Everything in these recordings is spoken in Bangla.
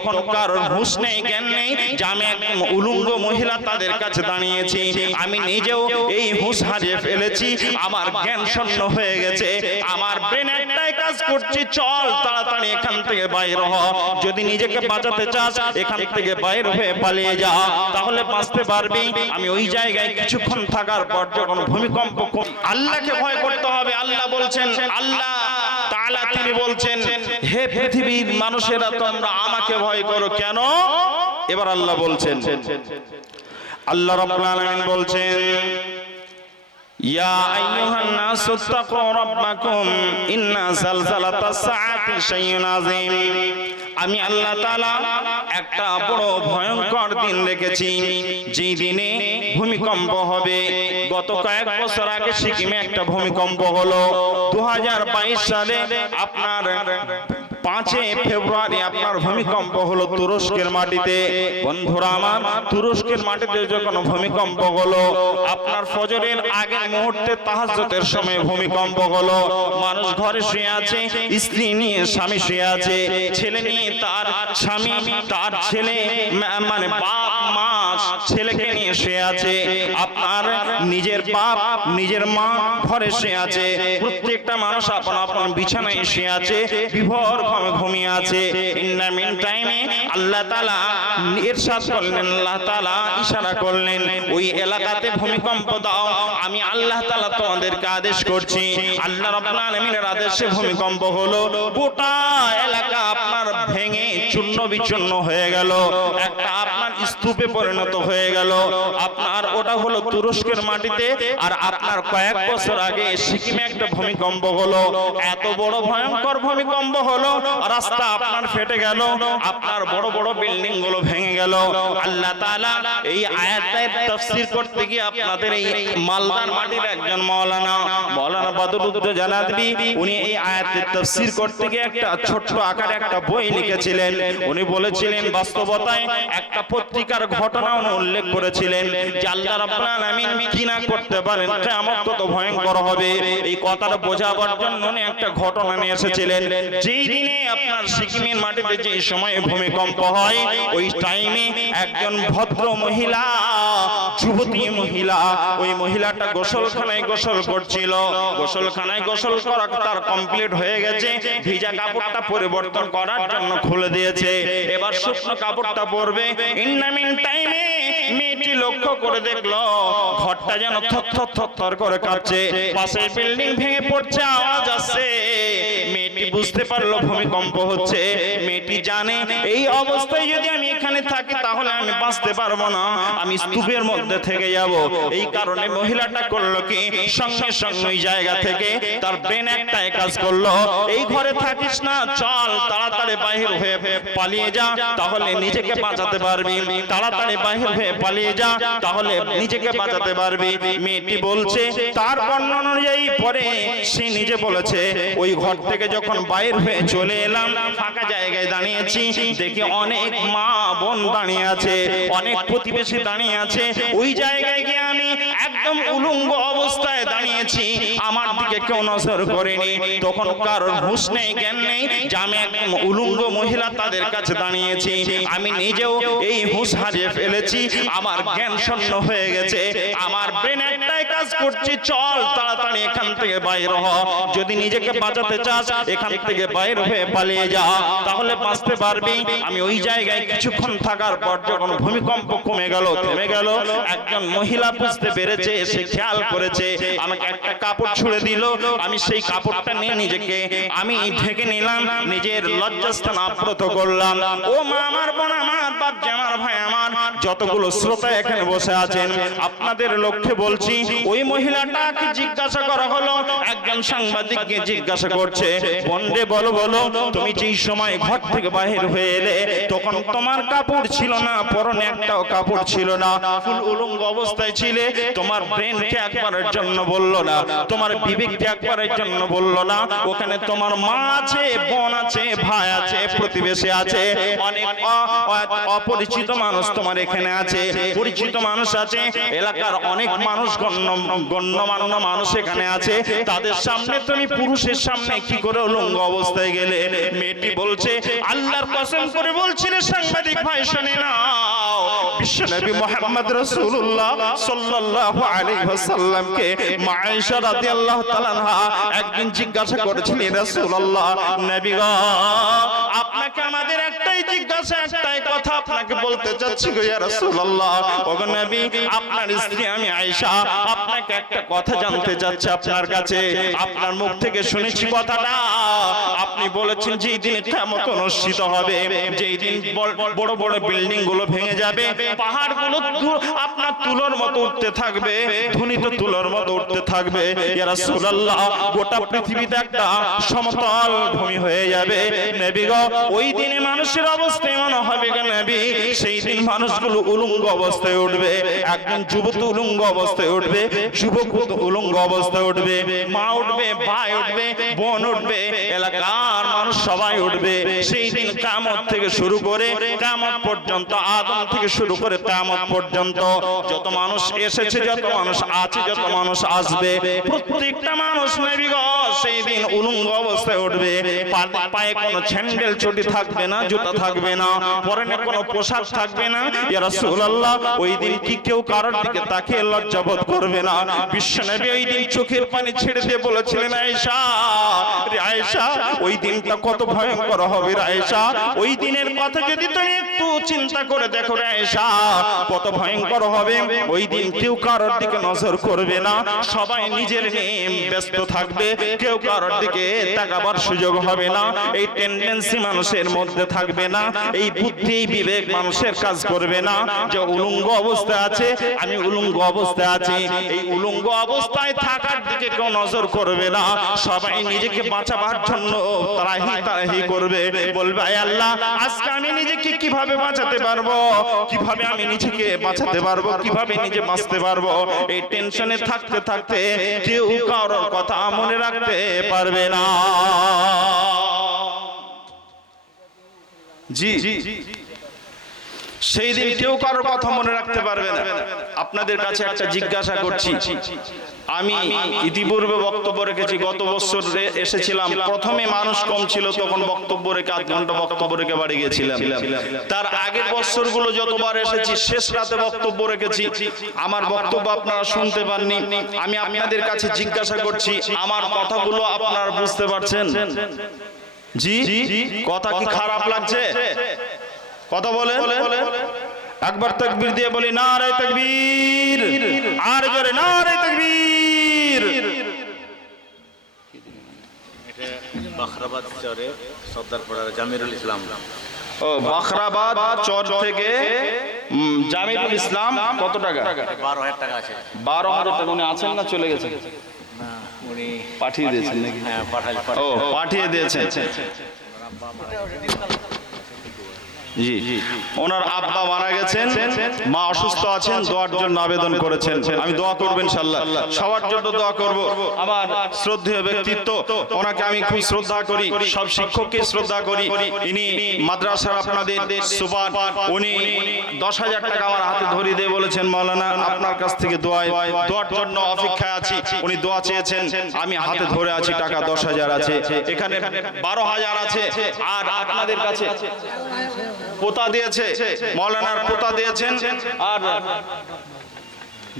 তখন কারোর হুঁশ নেই জ্ঞান নেই যে আমি একদম উলুঙ্গ মহিলা তাদের কাছে দাঁড়িয়েছি। আমি নিজেও এই হুঁশ হারিয়ে ফেলেছি। আমার জ্ঞান শূন্য হয়ে গেছে। আমার ব্রেন একটাই কাজ করছি চল তাড়াতাড়ি এখান থেকে বাইর হ। যদি নিজেকে বাঁচাতে চাস এখান থেকে বাইর হয়ে পালিয়ে যা। তাহলে বাঁচতে পারবি। আমি ওই জায়গায় কিছুক্ষণ থাকার পর যখন ভূমিকম্প আল্লাহকে ভয় করতে হবে আল্লাহ বলছেন আল্লাহ তিনি বলছেন, হে পৃথিবীর মানুষেরা তোমরা আমাকে ভয় করো কেন? এবার আল্লাহ বলছেন, আল্লাহ রাব্বুল আলামিন বলছেন ইয়া আইয়ুহান নাসু তাকু রাব্বাকুম ইন্না জালজালাতাস সাআতি শাইউন আযীম। আমি আল্লাহ তাআলা একটা বড় ভয়ঙ্কর দিন রেখেছি যেই দিনে ভূমিকম্প হবে। গত কয়েক বছর আগে সিকিমে একটা ভূমিকম্প হলো। 2022 সালে আপনার পাঁচে ফেব্রুয়ারি আপনার ভূমিকম্প হলো তুরস্কের মাটিতে। বন্ধুরা আমার তুরস্কের মাটিতে যখন ভূমিকম্প হলো আপনার ফজরের আগের মুহূর্তে তাহাজতের সময় ভূমিকম্প হলো। মানুষ ঘরে শুয়ে আছে স্ত্রী নিয়ে স্বামী শুয়ে আছে ছেলে নিয়ে তার স্বামী তার ছেলে মানে বাপ ছেলেকে নিয়ে শুয়ে আছে, আপনার নিজের বাপ, নিজের মা ঘরে শুয়ে আছে, প্রত্যেকটা মানুষ আপন আপন বিছানায় শুয়ে আছে ঘুমিয়ে আছে। টাইমে আল্লাহ তাআলা ইরশাদ করলেন, আল্লাহ তাআলা ইশারা করলেন, ওই এলাকাতে ভূমিকম্প দাও, আমি আল্লাহ তাআলা তোমাদেরকে আদেশ করছি। আল্লাহ রাব্বুল আলামিনের আদেশে ভূমিকম্প হলো, গোটা এলাকা চূর্ণ বিচূর্ণ হয়ে গেল। একটা আপনার স্তূপে পরিণত হয়ে গেল। আপনার ওটা হলো তুরস্কের মাটিতে আর আপনার কয়েক বছর আগে সিকিমে একটা ভূমিকম্প হলো। এত বড় ভয়ঙ্কর ভূমিকম্প হলো। রাস্তা আপনার ফেটে গেল। আপনার বড় বড় বিল্ডিংগুলো ভেঙে গেল। আল্লাহ তাআলা এই আয়াতের তাফসীর করতে গিয়ে আপনাদের এই মালদার মাটির একজন মাওলানা মাওলানা বদরুদ্দ জানাদবি উনি এই আয়াতের তাফসীর করতে গিয়ে একটা ছোট্ট আকারে একটা বই লিখেছিলেন। উনি বলেছিলেন বাস্তবতায় একটা পত্রিকার ঘটনা উনি উল্লেখ করেছিলেন যে আল্লাহ রাব্বুল আলামিন কি না করতে পারেন কিয়ামত কত ভয়ঙ্কর হবে। এই কথাটা বোঝাবার জন্য উনি একটা ঘটনা নিয়ে এসেছিলেন। যেই দিনে আপনার সিকিমের মাটিতে যে সময়ে ভূমিকম্প হয় ওই টাইমে একজন ভদ্র মহিলা যুবতী মহিলা, ওই মহিলাটা গোসলখানায় গোসল করছিল। গোসলখানায় গোসল করা তার কমপ্লিট হয়ে গেছে। ভিজা কাপড়টা পরিবর্তন করার জন্য খুলে দিয়েছে। এবার শুকনো কাপড়টা পরবে। ইন্নামিন টাইমে মেয়েটি লক্ষ্য করে দেখল, ঘরটা যেন থর থর থর থর করে কাঁপছে। পাশের বিল্ডিং ভেঙে পড়ছে, আওয়াজ আসছে। মেয়েটি বুঝতে পারল ভূমিকম্প হচ্ছে। মেয়েটি জানে, এই অবস্থায় যদি আমি এখানে থাকি তাহলে আমি বাঁচতে পারব না। আমি স্তূপের মধ্যে থেকে যাব। এই কারণে মহিলাটা করল কি? সঙ্গে সঙ্গে জায়গা থেকে তার ব্রেন একটাই কাজ করল। এই ঘরে থাকিস না, চল, তাড়াতাড়ি বাহির হয়ে পালিয়ে যা। তাহলে নিজেকে বাঁচাতে পারবি। তাড়াতাড়ি বাহির হয়ে পালিয়ে যা। তাহলে নিজেকে বাঁচাতে পারবি। মেয়েটি বলছে, তার বর্ণনা অনুযায়ী পরে সে নিজে বলেছে, ওই ঘর থেকে যখন বাইর হয়ে চলে এলাম, ফাঁকা জায়গায় দাঁড়িয়েছি। দেখি অনেক মা বোন দাঁড়িয়ে আছে, অনেক প্রতিবেশী দাঁড়িয়ে আছে, ওই জায়গায় গিয়ে আমি একদম উলঙ্গ অবস্থায় দাঁড়িয়েছি। আমার দিকে কেউ নজর করেনি, তখন কারোর হুশ নেই, জ্ঞান নেই, যে আমি একদম উলঙ্গ মহিলা তাদের কাছে দাঁড়িয়েছি। আমি নিজেও এই হুশ হারিয়ে ফেলেছি, আমার জ্ঞান শূন্য হয়ে গেছে, আমার ব্রেন একটাই কাজ করছি, চল তাড়াতাড়ি এখান থেকে বাইর হ। যদি নিজেকে বাঁচাতে চাস, এখান থেকে বাইর হয়ে পালিয়ে যা। তাহলে বাঁচতে পারবি। আমি ওই জায়গায় কিছুক্ষণ থাকার পর যখন ভূমিকম্প কমে গেল, থেমে গেল, একজন মহিলা বুঝতে পেরেছে, সে খেয়াল করেছে, আমাকে একটা কাপড় ছুঁড়ে দিল। আমি সেই কাপড়টা নিয়ে নিজেকে, আমি ঢেকে নিলাম, নিজের লজ্জাস্থান আপ্রত করলাম। ও মা, আমার বোন, আমার বাপ আমার ভাই, আমার যতগুলো শ্রোতা এখানে বসে আছেন, আপনাদের লক্ষ্যে বলছি, ওই মহিলাটাকে জিজ্ঞাসা করা হলো, একজন সাংবাদিককে জিজ্ঞাসা করছে বন্ডে বলো বলো, তুমি যেই সময় ঘর থেকে বাহির হয়ে এলে, তখন তোমার কাপড় ছিল না, পরনে একটাও কাপড় ছিল না। ফুল উলঙ্গ অবস্থায় ছিলে, তোমার ব্রেনকে একবারের জন্য বলল না, তোমার বিবেককে একবারের জন্য বলল না। ওখানে তোমার মা আছে, বোন আছে, ভাই আছে, প্রতিবেশী আছে, অনেক অপরিচিত মানুষ তোমার এখানে আছে পরিচিত মানুষ আছে এলাকার অনেক মানুষ গণ্য গণ্যমান্য মানুষ এখানে আছে। তাদের সামনে তুমি পুরুষের সামনে কি করে উলঙ্গ অবস্থায় গেলে? মেয়েটি বলছে আল্লাহর কসম করে বলছিলে সময় শুনে নাও। বিশ্বনবী মোহাম্মদ রাসূলুল্লাহ সাল্লাল্লাহু আলাইহি ওয়াসাল্লামকে মা আয়েশা রাদিয়াল্লাহু তাআলা একদিন জিজ্ঞাসা করেছিলেন রাসূলুল্লাহ নবী গো আপনাকে আমাদের আপনার মুখ থেকে শুনেছি কথাটা। আপনি বলেছেন অনুষ্ঠিত হবে। যেই দিন বড় বড় বিল্ডিংগুলো ভেঙে যাবে। পাহাড়গুলো আপনার তুলোর মতো উঠতে থাকবে। ধুনিত তুলোর মতো উঠতে থাকবে। গোটা পৃথিবীতে একটা সমতল ভূমি হয়ে যাবে। ওই দিনে মানুষের অবস্থা এমন হবে গো সেই দিন মানুষগুলো উলঙ্গ অবস্থায় উঠবে, একজন যুবক উলঙ্গ অবস্থায় উঠবে, যুবক উলঙ্গ অবস্থায় উঠবে, মা উঠবে, ভাই উঠবে, বোন উঠবে মানুষ সবাই উঠবে। সেই দিন কামত থেকে শুরু করে কামত পর্যন্ত, আদম থেকে শুরু করে কামত পর্যন্ত যত মানুষ এসেছে, যত মানুষ আছে, যত মানুষ আসবে, প্রত্যেকটা মানুষ সেই দিন উলঙ্গ অবস্থায় উঠবে। পায়ে কোনো স্যান্ডেল চটি থাকবে না, জুতা থাকবে না, পরনে কোনো পোশাক থাকবে না। ইয়া রাসূলুল্লাহ, ওই দিন কি কেউ কারোর দিকে তাকিয়ে লজ্জাবোধ করবে না? বিশ্বনবী ওই দিন চোখের পানি ছেড়ে দিয়ে বলেছিলেন, আয়েশা, রে আয়েশা, ওই দিনটা কত ভয়ঙ্কর হবে রে আয়েশা। ওই দিনের কথা যদি তুমি একটু চিন্তা করে দেখো রে আয়েশা, কত ভয়ঙ্কর হবে ওই দিন কেউ কারোর দিকে নজর করবে না। সবাই নিজের নিয়ে ব্যস্ত থাকবে, কেউ কারোর দিকে তাকাবার সুযোগ হবে না। এই টেন্ডেন্সি মানুষের মধ্যে থাকবে না, এই বুদ্ধি, বিবেক মানুষের কাজ করবে না। যে উলঙ্গ অবস্থায় আছে, আমি উলঙ্গ অবস্থায় আছি। এই উলঙ্গ অবস্থায় থাকার দিকে কেউ নজর করবে না। সবাই নিজেকে বাঁচাবার জন্য তারাহি তারাহি করবে? বলবে, আয় আল্লাহ, আজকে আমি নিজেকে কীভাবে বাঁচাতে পারব? কীভাবে আমি নিজেকে বাঁচাতে পারব? কীভাবে নিজে বাঁচতে পারব? এই টেনশনে থাকতে থাকতে কেউ কারোর কথা মনে রাখতে পারবে না। জি। সেই দিন কেউ কারোর কথা মনে রাখতে পারবে না। আপনাদের কাছে একটা জিজ্ঞাসা করছি। আমি ইতিপূর্বে বক্তব্য রেখেছি গত বছর এসেছিলাম প্রথমে মানুষ কম ছিল তখন বক্তব্য রেখে আধ ঘণ্টা বক্তব্য রেখে বাড়ি গেছিলাম তার আগের বছরগুলো যতবার এসেছি শেষ রাতে বক্তব্য রেখেছি। আমার বক্তব্য আপনারা শুনতে পাননি। আমি আপনাদের কাছে জিজ্ঞাসা করছি আমার কথাগুলো আপনারা বুঝতে পারছেন? জি? কথা কি খারাপ লাগছে? কথা বলে একবার তাকবীর দিয়ে বলি না রে তাকবীর। আর জোরে না রে তাকবীর। বাখরাবাদ চরে সর্দারপাড়ার জামিরুল ইসলাম। ও বাখরাবাদ চর থেকে জামিরুল ইসলাম কত টাকা? বারো হাজার টাকা আছে। বারো হাজার টাকা। উনি আছেন না চলে গেছেন? পাঠিয়ে দিয়েছেন নাকি? ও পাঠিয়ে দিয়েছেন। জি। ওনার আব্বা মারা গেছেন মা অসুস্থ আছেন দোয়ার জন্য আবেদন করেছেন। আমি দোয়া করবেন ইনশাআল্লাহ। সবার জন্য দোয়া করব। আমার শ্রদ্ধেয় ব্যক্তিত্ব ওনাকে আমি খুব শ্রদ্ধা করি। সব শিক্ষককে শ্রদ্ধা করি। ইনি মাদ্রাসার আপনাদের সুপার। উনি দশ হাজার টাকা আমার হাতে ধরিয়ে দিয়ে বলেছেন মাওলানা আপনার কাছ থেকে দোয়া দোয়ার জন্য অপেক্ষায় আছি। উনি দোয়া চেয়েছেন আমি হাতে ধরে আছি টাকা দশ হাজার আছে। এখানে বারো হাজার আছে। আর আপনাদের কাছে পোতা দিয়েছে, মৌলানার পোতা দিয়েছেন। আর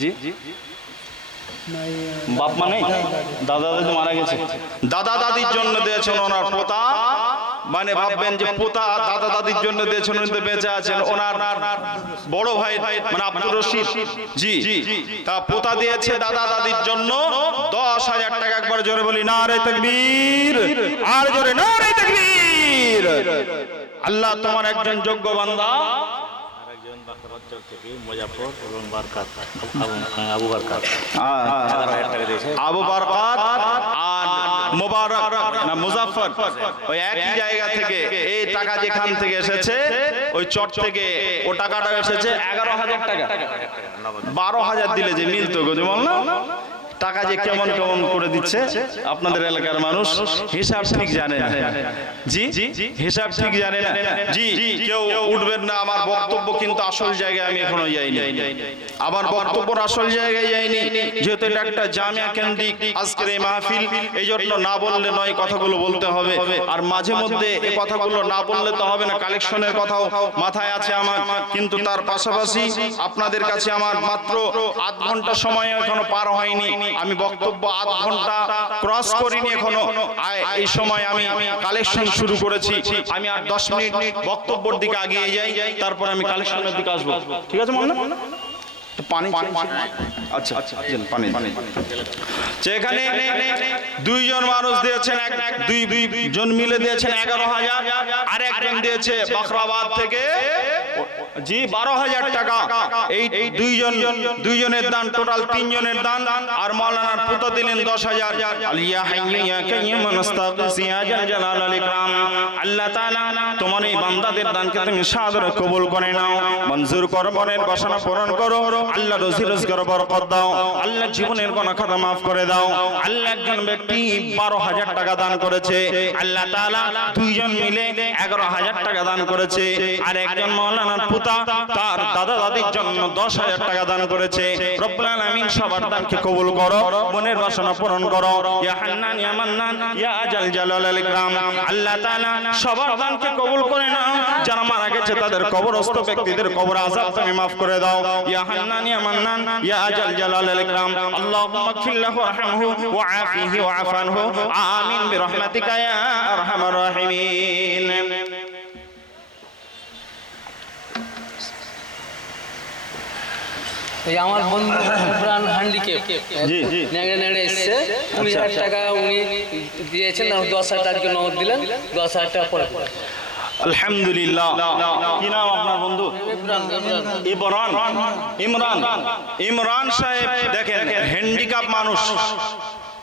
জি? বাপ মা নেই? দাদা দাদি মারা গেছে। দাদা দাদির জন্য দিয়েছেন ওনার পোতা। মানে ভাববেন যে পোতা দাদা দাদির জন্য দিয়েছেন, উনি বেঁচে আছেন। ওনার বড় ভাই মানে আব্দুর রশিদ। জি তা পোতা দিয়েছে দাদা দাদির জন্য। দশ হাজার টাকা একবার জোরে বলি না রে তকবীর। আর জোরে না রে তকবীর। আল্লাহ তোমার একজন যোগ্য বান্দা। আবু- বারকাত। আর মোবারক না মুজাফফর। ওই একই জায়গা থেকে এই টাকা যেখান থেকে এসেছে ওই চট থেকে ও টাকাটা এসেছে এগারো হাজার টাকা। বারো হাজার দিলে যে মিলতো গজমল না? টাকা যে কেমন কেমন করে দিচ্ছে আপনাদের এলাকার মানুষ হিসাব ঠিক জানে না। জি হিসাব ঠিক জানে না। জি কেউ উঠবেন না আমার বক্তব্য কিন্তু আসল জায়গায় আমি এখনও যাইনি। আবার বক্তব্য আসল জায়গায় যায়নি। যেহেতু এটা একটা জামিয়া কেন্দ্রিক আজকের এই মাহফিল এই জন্য না বললে নয় কথাগুলো বলতে হবে। আর মাঝে মধ্যে এই কথাগুলো না বললে তো হবে না কালেকশনের কথাও মাথায় আছে আমার। কিন্তু তার পাশাপাশি আপনাদের কাছে আমার মাত্র আধ ঘণ্টা সময় এখনও পার হয়নি। আমি বক্তব্য আধ ঘণ্টা ক্রস করিনি এখনও। এই সময় আমি কালেকশন শুরু করেছি। আমি আর দশ মিনিট বক্তব্যের দিকে আগিয়ে যাই তারপর আমি কালেকশনের দিকে আসব। ঠিক আছে মনে পানি আচ্ছা আচ্ছা পানি পানি। এখানে দুইজন মানুষ দিয়েছেন এক দুই জন মিলে দিয়েছেন এগারো হাজার। আর একজন দিয়েছে বাখরাবাদ থেকে। জি, বারো হাজার টাকা। এই দুইজন, দুইজনের দান, টোটাল তিনজনের দান। আর মৌলানার পুতো দিলেন দশ হাজার। আল্লাহ করে নাও। মঞ্জুর করো, মনের বাসনা আল্লাহ রোজি রোজগার বরকত দাও। আল্লাহ জীবনের মাফ করে দাও। আল্লাহ একজন ব্যক্তি বারো হাজার টাকা দান করেছে। আল্লাহ তাআলা দুইজন মিলে এগারো হাজার টাকা দান করেছে। আর একজন মৌলানার পুতা তার দাদা দাদির জন্য দশ হাজার টাকা দান করেছে। রব্বুল আলামিন সবার দানকে কবুল করো, মনের বাসনা পূরণ করো। ইয়া হান্নান, ইয়া মান্নান, ইয়া জাল জালাল আল ইকরাম। আল্লাহ তাআলা সবার দানকে কবুল করে নাও। যারা মারা গেছে, তাদের কবরস্থ ব্যক্তিদের কবর আযাব তুমি maaf করে দাও। ইয়া হান্নান, ইয়া মান্নান, ইয়া জাল জালাল আল ইকরাম। আল্লাহুম্মা ইগফির লাহু ওয়ারহামহু ওয়াআফিহি ওয়াআফানহু আমিন বিরহমাতিকা ইয়া আরহামার রাহিমিন। এই আমার বন্ধু। নেড়ে নেড়ে এসছে। কুড়ি হাজার টাকা উনি দিয়েছেন দশ হাজার টাকা নগদ দিলেন। দশ হাজার টাকা পরে আলহামদুলিল্লাহ। কি নাম আপনার বন্ধু? ইমরান ইমরান। ইমরান। ইমরান। ইমরান সাহেব দেখেন হ্যান্ডিক্যাপ মানুষ।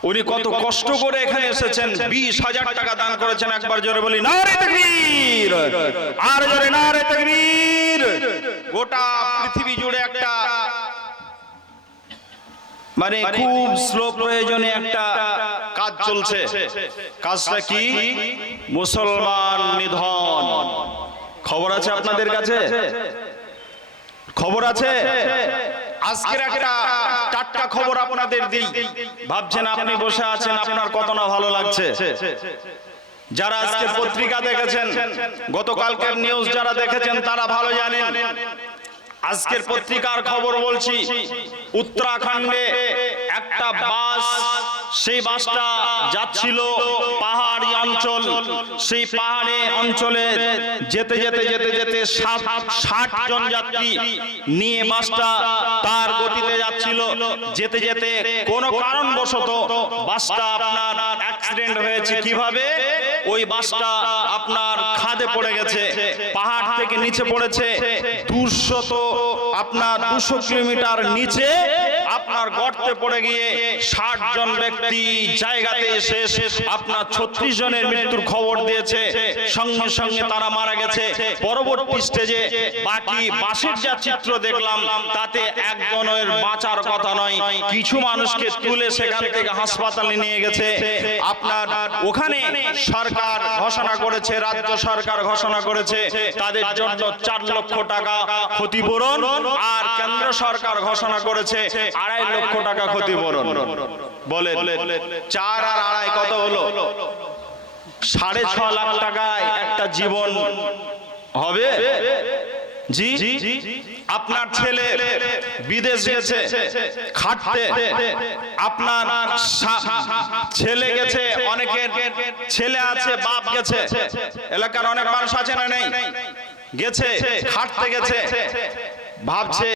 উনি কত কষ্ট করে এখানে এসেছেন। বিশ হাজার টাকা দান করেছেন। একবার জোরে বলি নারে তকবীর। আর জোরে নারে তকবীর। গোটা পৃথিবী জুড়ে একটা মানে খুব স্লো প্রয়োজনে একটা কাজ চলছে। কাজটা কি? মুসলমান নিধন। খবর আছে আপনাদের কাছে? খবর আছে? আজকের একটা টাটকা খবর আপনাদের দিই। ভাবছেন আপনি বসে আছেন আপনার কত না ভালো লাগছে? যারা আজকে পত্রিকা দেখেছেন গতকালকের নিউজ যারা দেখেছেন তারা ভালো জানেন। আজকের পত্রিকার খবর বলছি উত্তরাখণ্ডে একটা বাস সেই বাসটা যাচ্ছিল পাহাড়ি অঞ্চল। সেই পাহাড়ে অঞ্চলে যেতে যেতে যেতে যেতে ষাট জন যাত্রী নিয়ে বাসটা তার গতিতে যাচ্ছিল। যেতে যেতে কোনো কারণবশত বাসটা আপনার অ্যাক্সিডেন্ট হয়েছে। কীভাবে? ওই বাসটা আপনার খাদে পড়ে গেছে, পাহাড় থেকে নিচে পড়েছে, দুশত আপনার দুশো কিলোমিটার নিচে আপনার গর্তে পড়ে গিয়ে ষাট জন ব্যক্তি জায়গাতে এসে আপনার ছত্রিশ জনের মৃত্যুর খবর দিয়েছে। সঙ্গে সঙ্গে তারা মারা গেছে। পরবর্তী স্টেজে বাকি বাসের যা চিত্র দেখলাম তাতে একজনের বাঁচার কথা নয়। কিছু মানুষকে তুলে সেখান থেকে হাসপাতালে নিয়ে গেছে। আপনার ওখানে সরকার ঘোষণা করেছে রাজ্য সরকার ঘোষণা করেছে। তাদের জন্য চার লক্ষ টাকা ক্ষতিপূরণ আর কেন্দ্র সরকার ঘোষণা করেছে আড়াই লক্ষ টাকা ক্ষতিপূরণ। বলে চার আর আড়াই কত হলো? সাড়ে ছ লাখ টাকায় একটা জীবন হবে? জি? আপনার ছেলে বিদেশ গেছে খাটতে আপনার ছেলে গেছে অনেকের ছেলে আছে বাপ গেছে। এলাকার অনেক মানুষ আছে না নেই? গেছে খাটতে গেছে। ভাবছে